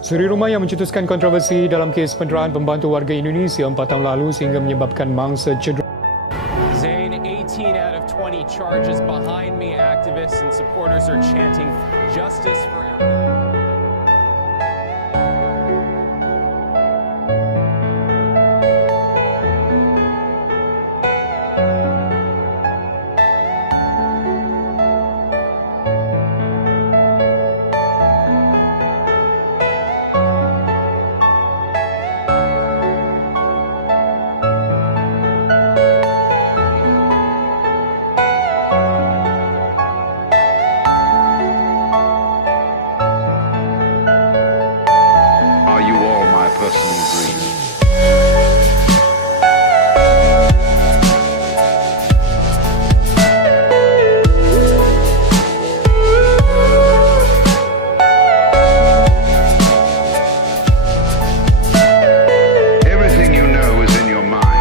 Suri rumah yang mencetuskan kontroversi dalam kes penderaan pembantu warga Indonesia 4 tahun lalu sehingga menyebabkan mangsa cedera. Zain, 18 out of 20 charges behind me. Activists and supporters are chanting justice for Are you all my personal dreams? Everything you know is in your mind.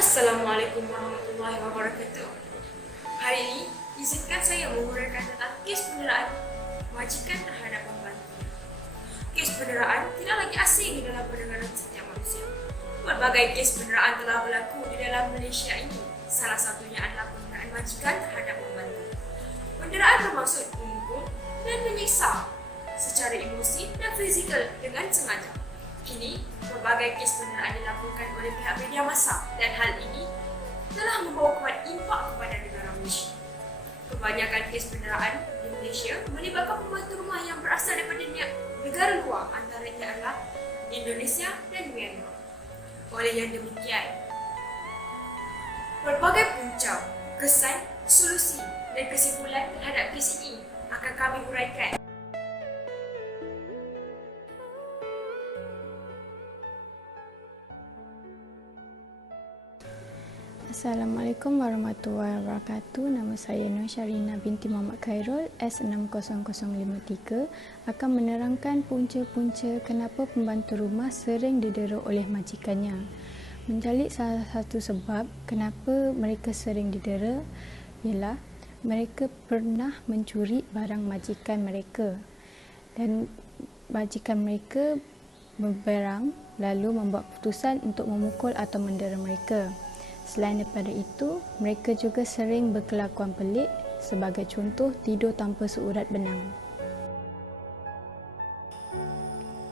Assalamualaikum warahmatullahi wabarakatuh. Hari ini, izinkan saya menguraikan tentang kes penderaan majikan terhadap pembantu. Kes penderaan tidak lagi asing di dalam pendengaran setiap manusia. Berbagai kes penderaan telah berlaku di dalam Malaysia ini. Salah satunya adalah penderaan majikan terhadap pembantu. Penderaan bermaksud memukul dan menyiksa secara emosi dan fizikal dengan sengaja. Kini, berbagai kes penderaan dilakukan oleh pihak media massa dan hal ini telah membawa kepada impak kepada negara Malaysia. Kebanyakan kes penderaan di Malaysia melibatkan pembantu rumah yang berasal daripada negara luar, antaranya adalah Indonesia dan Myanmar. Oleh yang demikian, berbagai punca, kesan, solusi dan kesimpulan terhadap kes ini akan kami huraikan. Assalamualaikum warahmatullahi wabarakatuh. Nama saya Nur Syarina binti Muhammad Khairul, S60053, akan menerangkan punca-punca kenapa pembantu rumah sering didera oleh majikannya. Menjalik salah satu sebab kenapa mereka sering didera ialah mereka pernah mencuri barang majikan mereka dan majikan mereka berperang lalu membuat keputusan untuk memukul atau mendera mereka. Selain daripada itu, mereka juga sering berkelakuan pelik, sebagai contoh tidur tanpa seurat benang.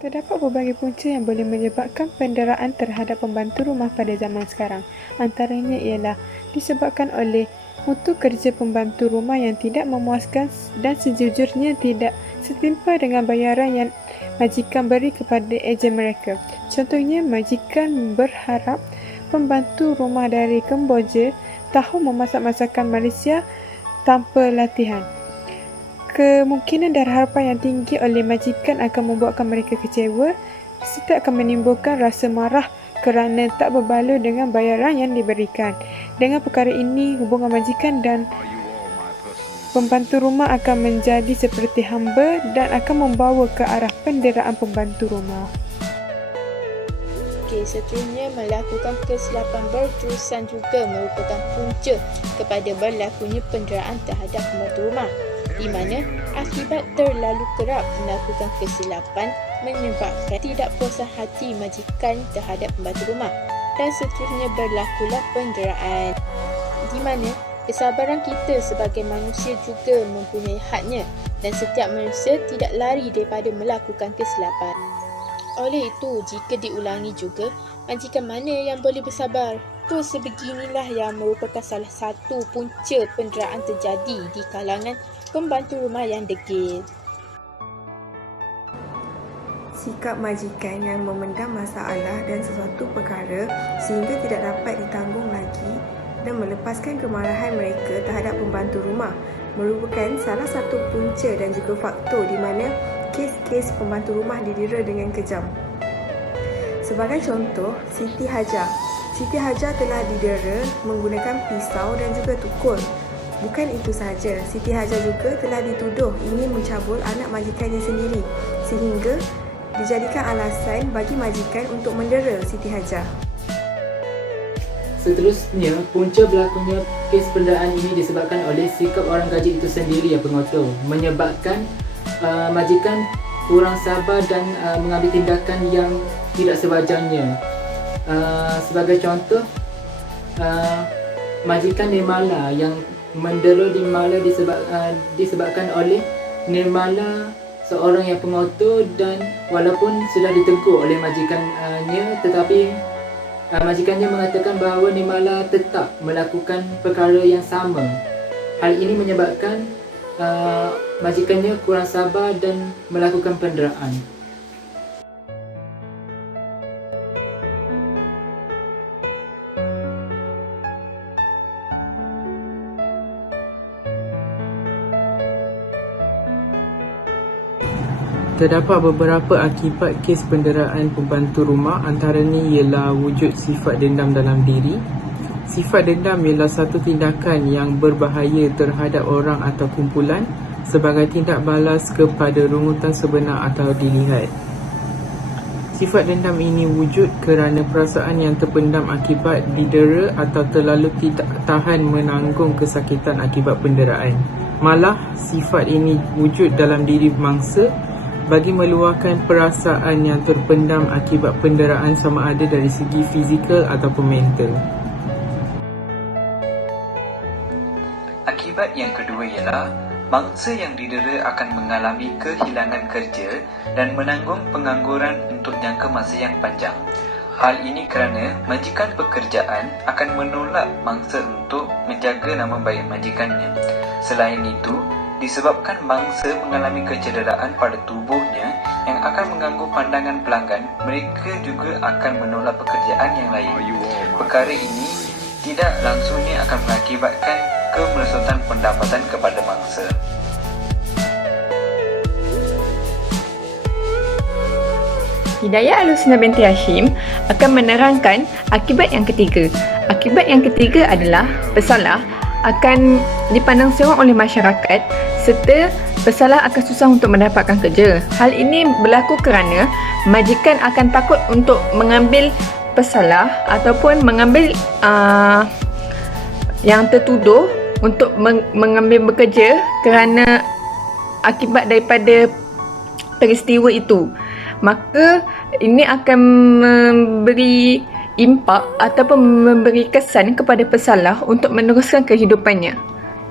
Terdapat berbagai punca yang boleh menyebabkan penderaan terhadap pembantu rumah pada zaman sekarang. Antaranya ialah disebabkan oleh mutu kerja pembantu rumah yang tidak memuaskan dan sejujurnya tidak setimpa dengan bayaran yang majikan beri kepada ejen mereka. Contohnya, majikan berharap pembantu rumah dari Kemboja tahu memasak masakan Malaysia tanpa latihan. Kemungkinan dan harapan yang tinggi oleh majikan akan membuatkan mereka kecewa serta akan menimbulkan rasa marah kerana tak berbaloi dengan bayaran yang diberikan. Dengan perkara ini, hubungan majikan dan pembantu rumah akan menjadi seperti hamba dan akan membawa ke arah penderaan pembantu rumah. Seterusnya, melakukan kesilapan berterusan juga merupakan punca kepada berlakunya penderaan terhadap pembantu rumah, di mana akibat terlalu kerap melakukan kesilapan menyebabkan tidak puasan hati majikan terhadap pembantu rumah, dan seterusnya berlakulah penderaan, di mana kesabaran kita sebagai manusia juga mempunyai hadnya dan setiap manusia tidak lari daripada melakukan kesilapan. Oleh itu, jika diulangi juga, majikan mana yang boleh bersabar? Terus sebeginilah yang merupakan salah satu punca penderaan terjadi di kalangan pembantu rumah yang degil. Sikap majikan yang memendam masalah dan sesuatu perkara sehingga tidak dapat ditanggung lagi dan melepaskan kemarahan mereka terhadap pembantu rumah merupakan salah satu punca dan juga faktor di mana kes-kes pembantu rumah didera dengan kejam. Sebagai contoh, Siti Hajar. Siti Hajar telah didera menggunakan pisau dan juga tukul. Bukan itu sahaja, Siti Hajar juga telah dituduh ingin mencabul anak majikannya sendiri sehingga dijadikan alasan bagi majikan untuk mendera Siti Hajar. Seterusnya, punca berlakunya kes penderaan ini disebabkan oleh sikap orang gaji itu sendiri yang pengotor, menyebabkan majikan kurang sabar dan mengambil tindakan yang tidak sewajarnya. Sebagai contoh, majikan Nirmala yang mendera Nirmala disebabkan oleh Nirmala seorang yang pengotor dan walaupun sudah ditegur oleh majikannya, tetapi majikannya mengatakan bahawa Nirmala tetap melakukan perkara yang sama. Hal ini menyebabkan majikannya kurang sabar dan melakukan penderaan. Terdapat beberapa akibat kes penderaan pembantu rumah, antaranya ialah wujud sifat dendam dalam diri. Sifat dendam ialah satu tindakan yang berbahaya terhadap orang atau kumpulan sebagai tindak balas kepada rungutan sebenar atau dilihat. Sifat dendam ini wujud kerana perasaan yang terpendam akibat didera atau terlalu tidak tahan menanggung kesakitan akibat penderaan. Malah, sifat ini wujud dalam diri mangsa bagi meluahkan perasaan yang terpendam akibat penderaan sama ada dari segi fizikal ataupun mental. Akibat yang kedua ialah mangsa yang didera akan mengalami kehilangan kerja dan menanggung pengangguran untuk jangka masa yang panjang. Hal ini kerana majikan pekerjaan akan menolak mangsa untuk menjaga nama baik majikannya. Selain itu, disebabkan mangsa mengalami kecederaan pada tubuhnya yang akan mengganggu pandangan pelanggan, mereka juga akan menolak pekerjaan yang lain. Perkara ini tidak langsungnya akan mengakibatkan kemerosotan pendapatan kepada mangsa. Hidayah Alusna binti Hashim akan menerangkan akibat yang ketiga. Akibat yang ketiga adalah pesalah akan dipandang seorang oleh masyarakat serta pesalah akan susah untuk mendapatkan kerja. Hal ini berlaku kerana majikan akan takut untuk mengambil pesalah ataupun mengambil yang tertuduh untuk mengambil bekerja kerana akibat daripada peristiwa itu. Maka ini akan memberi impak ataupun memberi kesan kepada pesalah untuk meneruskan kehidupannya.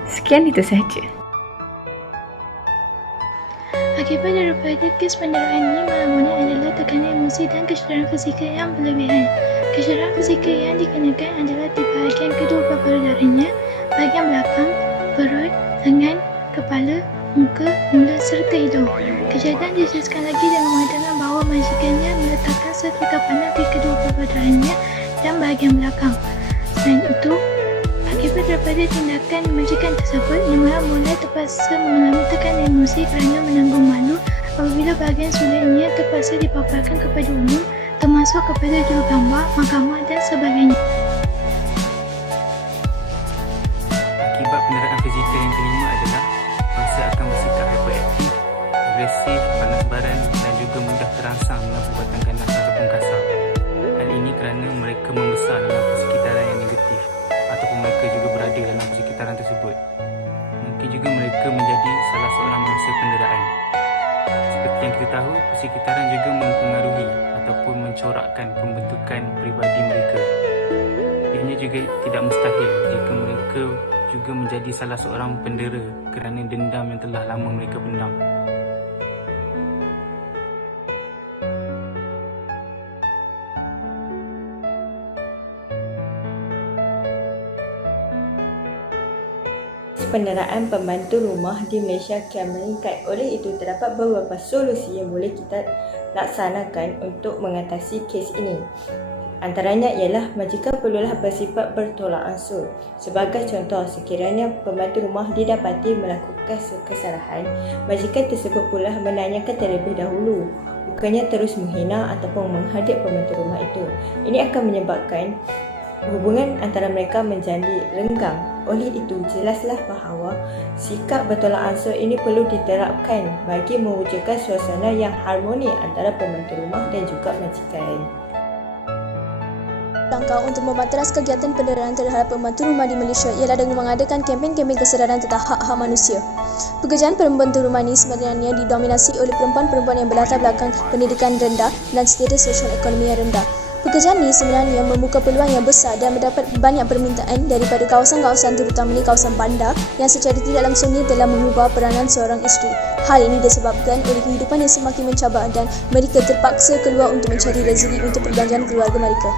Sekian itu sahaja. Akibat daripada kes penderaan ini malamnya adalah tekanan emosi dan kecederaan fizikal yang berlebihan. Kecederaan fizikal yang dikenakan adalah di bahagian kedua paru darahnya, bahagian belakang, perut, lengan, kepala, muka, mulut serta hidung. Kejadian dijelaskan lagi dengan mengatakan bahawa majikannya meletakkan setrika panas di kedua paru darahnya dan bahagian belakang. Selain itu, akibat daripada tindakan majikan tersebut, Nirmala mulai terpaksa mengalami tekanan emosi kerana menanggung malu apabila bahagian sulitnya terpaksa dipaparkan kepada umum, termasuk kepada jurugambar, mahkamah dan sebagainya. Akibat penderaan fizikal yang kelima adalah mangsa akan bersikap hyperaktif, agresif, panas baran dan juga mudah terangsang dengan perbuatan ganas ataupun kasar. Hal ini kerana mereka membesar dalam persekitaran yang negatif ataupun mereka juga berada dalam persekitaran tersebut. Mungkin juga mereka menjadi salah seorang mangsa penderaan. Seperti yang kita tahu, persekitaran juga mempengaruhi ataupun mencorakkan pembentukan peribadi mereka. Ianya juga tidak mustahil jika mereka juga menjadi salah seorang pendera kerana dendam yang telah lama mereka pendam. penderaan pembantu rumah di Malaysia kian meningkat. Oleh itu, terdapat beberapa solusi yang boleh kita laksanakan untuk mengatasi kes ini. Antaranya ialah majikan perlulah bersifat bertolak ansur. Sebagai contoh, sekiranya pembantu rumah didapati melakukan kesalahan, majikan tersebut pula menanyakan terlebih dahulu, bukannya terus menghina ataupun menghadik pembantu rumah itu. Ini akan menyebabkan hubungan antara mereka menjadi renggang. Oleh itu, jelaslah bahawa sikap bertolak ansur ini perlu diterapkan bagi mewujudkan suasana yang harmoni antara pembantu rumah dan juga majikan. Langkah untuk mematras kegiatan penderaan terhadap pembantu rumah di Malaysia ialah dengan mengadakan kempen-kempen kesedaran tentang hak-hak manusia. Pekerjaan pembantu rumah ini sebenarnya didominasi oleh perempuan-perempuan yang berlatar belakang pendidikan rendah dan status sosial ekonomi yang rendah. Pekerjaan ini sebenarnya membuka peluang yang besar dan mendapat banyak permintaan daripada kawasan-kawasan terutamanya kawasan bandar yang secara tidak langsung ini telah mengubah peranan seorang isteri. Hal ini disebabkan oleh kehidupan yang semakin mencabar dan mereka terpaksa keluar untuk mencari rezeki untuk perbelanjaan keluarga mereka.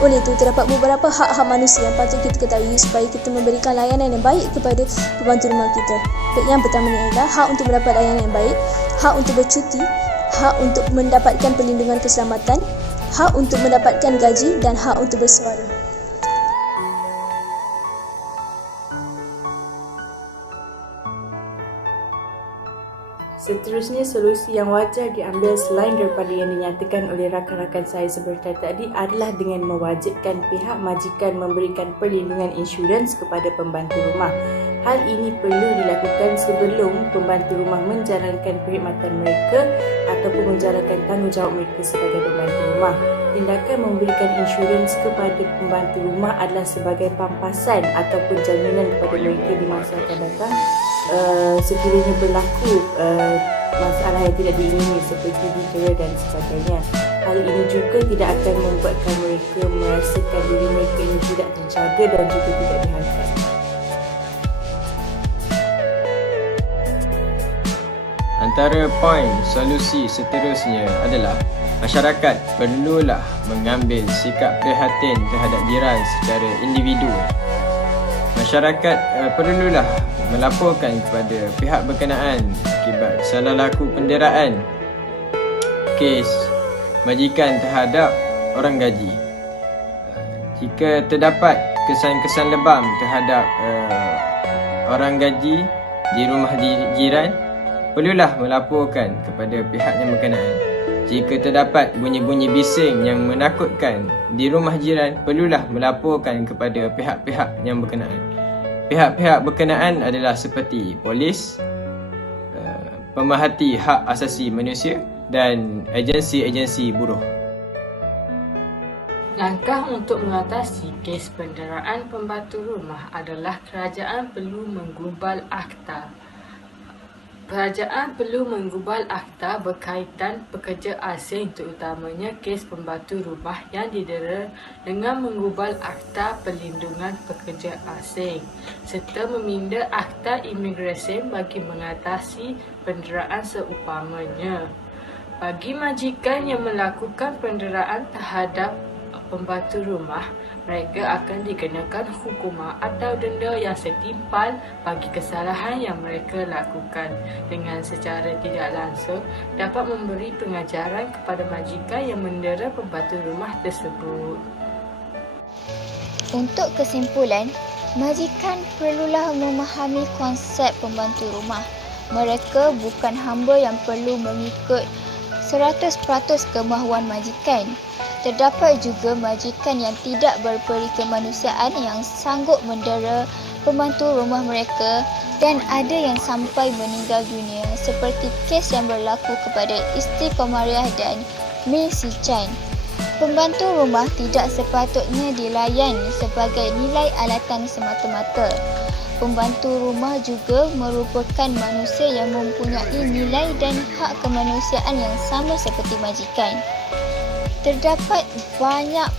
Oleh itu, terdapat beberapa hak-hak manusia yang patut kita ketahui supaya kita memberikan layanan yang baik kepada pembantu rumah kita. Yang pertamanya adalah hak untuk mendapat layanan yang baik, hak untuk bercuti, hak untuk mendapatkan perlindungan keselamatan, hak untuk mendapatkan gaji dan hak untuk bersuara. Seterusnya, solusi yang wajar diambil selain daripada yang dinyatakan oleh rakan-rakan saya seperti tadi adalah dengan mewajibkan pihak majikan memberikan perlindungan insurans kepada pembantu rumah. Hal ini perlu dilakukan sebelum pembantu rumah menjalankan perkhidmatan mereka ataupun menjalankan tanggungjawab mereka sebagai pembantu rumah. Tindakan memberikan insurans kepada pembantu rumah adalah sebagai pampasan ataupun jaminan kepada mereka di masa akan datang sekiranya berlaku masalah yang tidak diingini seperti dikira dan sebagainya. Hal ini juga tidak akan membuatkan mereka merasakan diri mereka ini tidak terjaga dan juga tidak dihargai. Antara poin solusi seterusnya adalah masyarakat perlulah mengambil sikap prihatin terhadap jiran secara individu. Masyarakat perlulah melaporkan kepada pihak berkenaan akibat salah laku penderaan kes majikan terhadap orang gaji. Jika terdapat kesan-kesan lebam terhadap orang gaji di rumah jiran, perlulah melaporkan kepada pihak yang berkenaan. Jika terdapat bunyi-bunyi bising yang menakutkan di rumah jiran, perlulah melaporkan kepada pihak-pihak yang berkenaan. Pihak-pihak berkenaan adalah seperti polis, pemerhati hak asasi manusia dan agensi-agensi buruh. Langkah untuk mengatasi kes penderaan pembantu rumah adalah kerajaan perlu menggubal akta. Kerajaan perlu menggubal akta berkaitan pekerja asing terutamanya kes pembantu rumah yang didera dengan menggubal akta perlindungan pekerja asing serta meminda akta imigresen bagi mengatasi penderaan seumpamanya. Bagi majikan yang melakukan penderaan terhadap pembantu rumah, mereka akan dikenakan hukuman atau denda yang setimpal bagi kesalahan yang mereka lakukan. Dengan secara tidak langsung dapat memberi pengajaran kepada majikan yang mendera pembantu rumah tersebut. Untuk kesimpulan, majikan perlulah memahami konsep pembantu rumah. Mereka bukan hamba yang perlu mengikut 100% kemahuan majikan. Terdapat juga majikan yang tidak berperi kemanusiaan yang sanggup mendera pembantu rumah mereka dan ada yang sampai meninggal dunia seperti kes yang berlaku kepada isteri Komariah dan Mei Si Chan. Pembantu rumah tidak sepatutnya dilayan sebagai nilai alatan semata-mata. Pembantu rumah juga merupakan manusia yang mempunyai nilai dan hak kemanusiaan yang sama seperti majikan. Terdapat banyak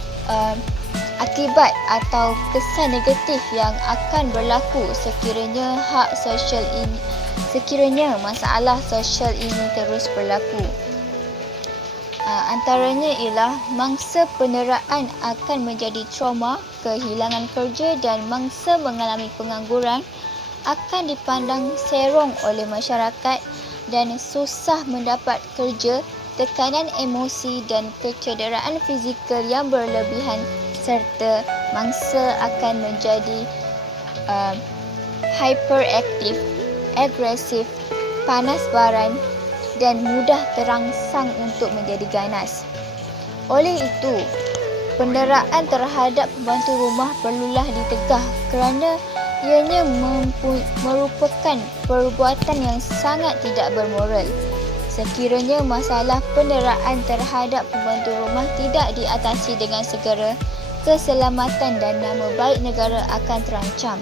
akibat atau kesan negatif yang akan berlaku sekiranya masalah sosial ini terus berlaku. Antaranya ialah mangsa penderaan akan menjadi trauma, kehilangan kerja dan mangsa mengalami pengangguran, akan dipandang serong oleh masyarakat dan susah mendapat kerja, tekanan emosi dan kecederaan fizikal yang berlebihan serta mangsa akan menjadi hyperaktif, agresif, panas baran dan mudah terangsang untuk menjadi ganas. Oleh itu, penderaan terhadap pembantu rumah perlulah ditegah kerana ianya merupakan perbuatan yang sangat tidak bermoral. Sekiranya masalah penderaan terhadap pembantu rumah tidak diatasi dengan segera, keselamatan dan nama baik negara akan terancam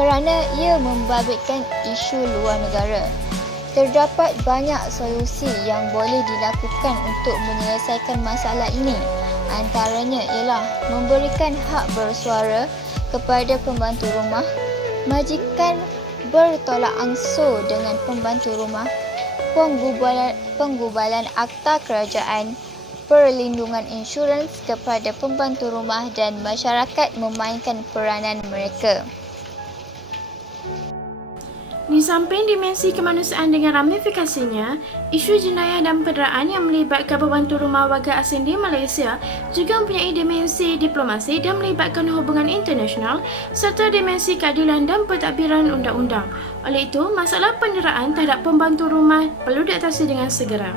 kerana ia membabitkan isu luar negara. Terdapat banyak solusi yang boleh dilakukan untuk menyelesaikan masalah ini. Antaranya ialah memberikan hak bersuara kepada pembantu rumah, majikan bertolak ansur dengan pembantu rumah, penggubalan akta kerajaan, perlindungan insurans kepada pembantu rumah dan masyarakat memainkan peranan mereka. Di samping dimensi kemanusiaan dengan ramifikasinya, isu jenayah dan penderaan yang melibatkan pembantu rumah warga asing di Malaysia juga mempunyai dimensi diplomasi dan melibatkan hubungan internasional serta dimensi keadilan dan pentadbiran undang-undang. Oleh itu, masalah penderaan terhadap pembantu rumah perlu diatasi dengan segera.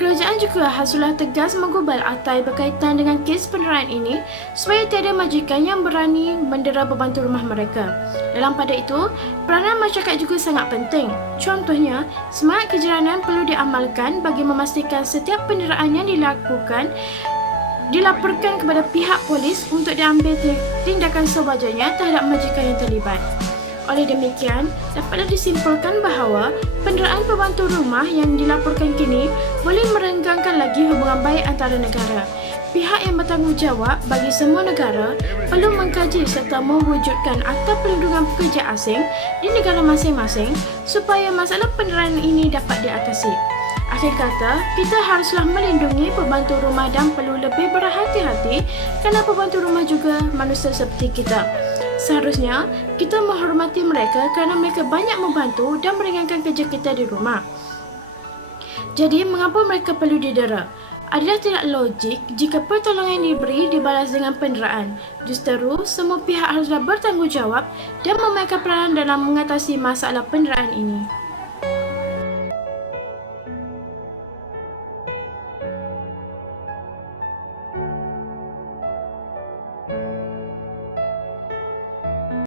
Kerajaan juga haruslah tegas menggubal akta berkaitan dengan kes penderaan ini supaya tiada majikan yang berani mendera pembantu rumah mereka. Dalam pada itu, peranan masyarakat juga sangat penting. Contohnya, semangat kejiranan perlu diamalkan bagi memastikan setiap penderaan yang dilaporkan kepada pihak polis untuk diambil tindakan sewajarnya terhadap majikan yang terlibat. Oleh demikian, dapatlah disimpulkan bahawa penderaan pembantu rumah yang dilaporkan kini boleh merenggangkan lagi hubungan baik antara negara. Pihak yang bertanggungjawab bagi semua negara perlu mengkaji serta mewujudkan akta perlindungan pekerja asing di negara masing-masing supaya masalah penderaan ini dapat diatasi. Akhir kata, kita haruslah melindungi pembantu rumah dan perlu lebih berhati-hati kerana pembantu rumah juga manusia seperti kita. Seharusnya, kita menghormati mereka kerana mereka banyak membantu dan meringankan kerja kita di rumah. Jadi, mengapa mereka perlu didera? Adalah tidak logik jika pertolongan yang diberi dibalas dengan penderaan. Justeru, semua pihak haruslah bertanggungjawab dan memainkan peranan dalam mengatasi masalah penderaan ini.